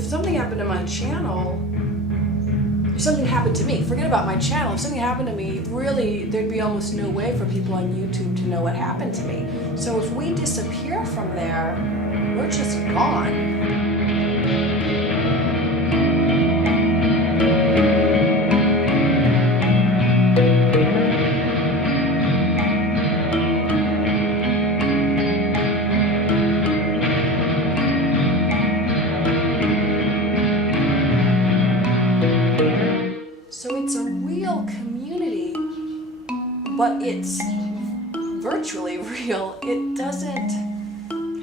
if something happened to my channel, if something happened to me, forget about my channel, if something happened to me, really, there'd be almost no way for people on YouTube to know what happened to me. So if we disappear from there, we're just gone. So it's a real community, but it's virtually real. It doesn't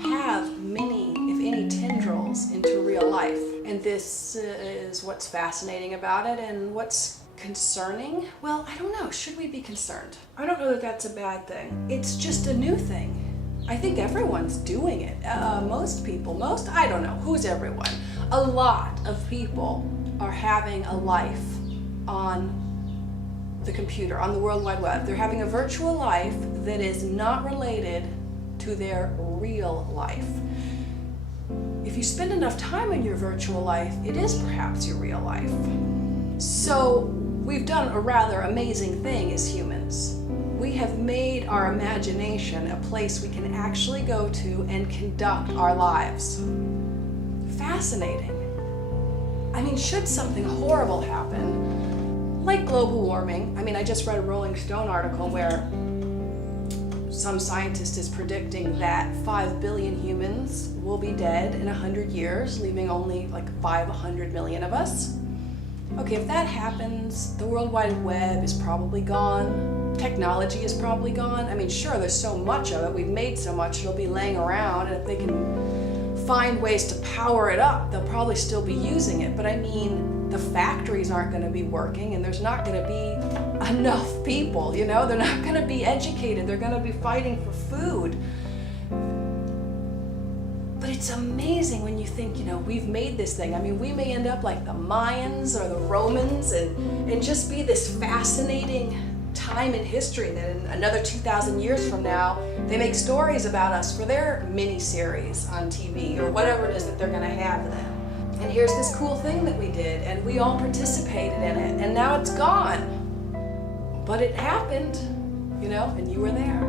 have many, if any, tendrils into real life. And this is what's fascinating about it, and what's concerning. Well, I don't know. Should we be concerned? I don't know that that's a bad thing. It's just a new thing. I think everyone's doing it. Most people, I don't know, who's everyone? A lot of people are having a life on the computer, on the World Wide Web. They're having a virtual life that is not related to their real life. If you spend enough time in your virtual life, it is perhaps your real life. So we've done a rather amazing thing as humans. We have made our imagination a place we can actually go to and conduct our lives. Fascinating. I mean, should something horrible happen, like global warming. I mean, I just read a Rolling Stone article where some scientist is predicting that 5 billion humans will be dead in 100 years, leaving only like 500 million of us. Okay, if that happens, the World Wide Web is probably gone. Technology is probably gone. I mean, sure, there's so much of it. We've made so much, it'll be laying around, and if they can find ways to power it up, they'll probably still be using it. But I mean, the factories aren't going to be working, and there's not going to be enough people, you know? They're not going to be educated. They're going to be fighting for food. But it's amazing when you think, you know, we've made this thing. I mean, we may end up like the Mayans or the Romans and just be this fascinating time in history that in another 2,000 years from now, they make stories about us for their mini-series on TV or whatever it is that they're going to have then. And here's this cool thing that we did, and we all participated in it, and now it's gone. But it happened, you know, and you were there.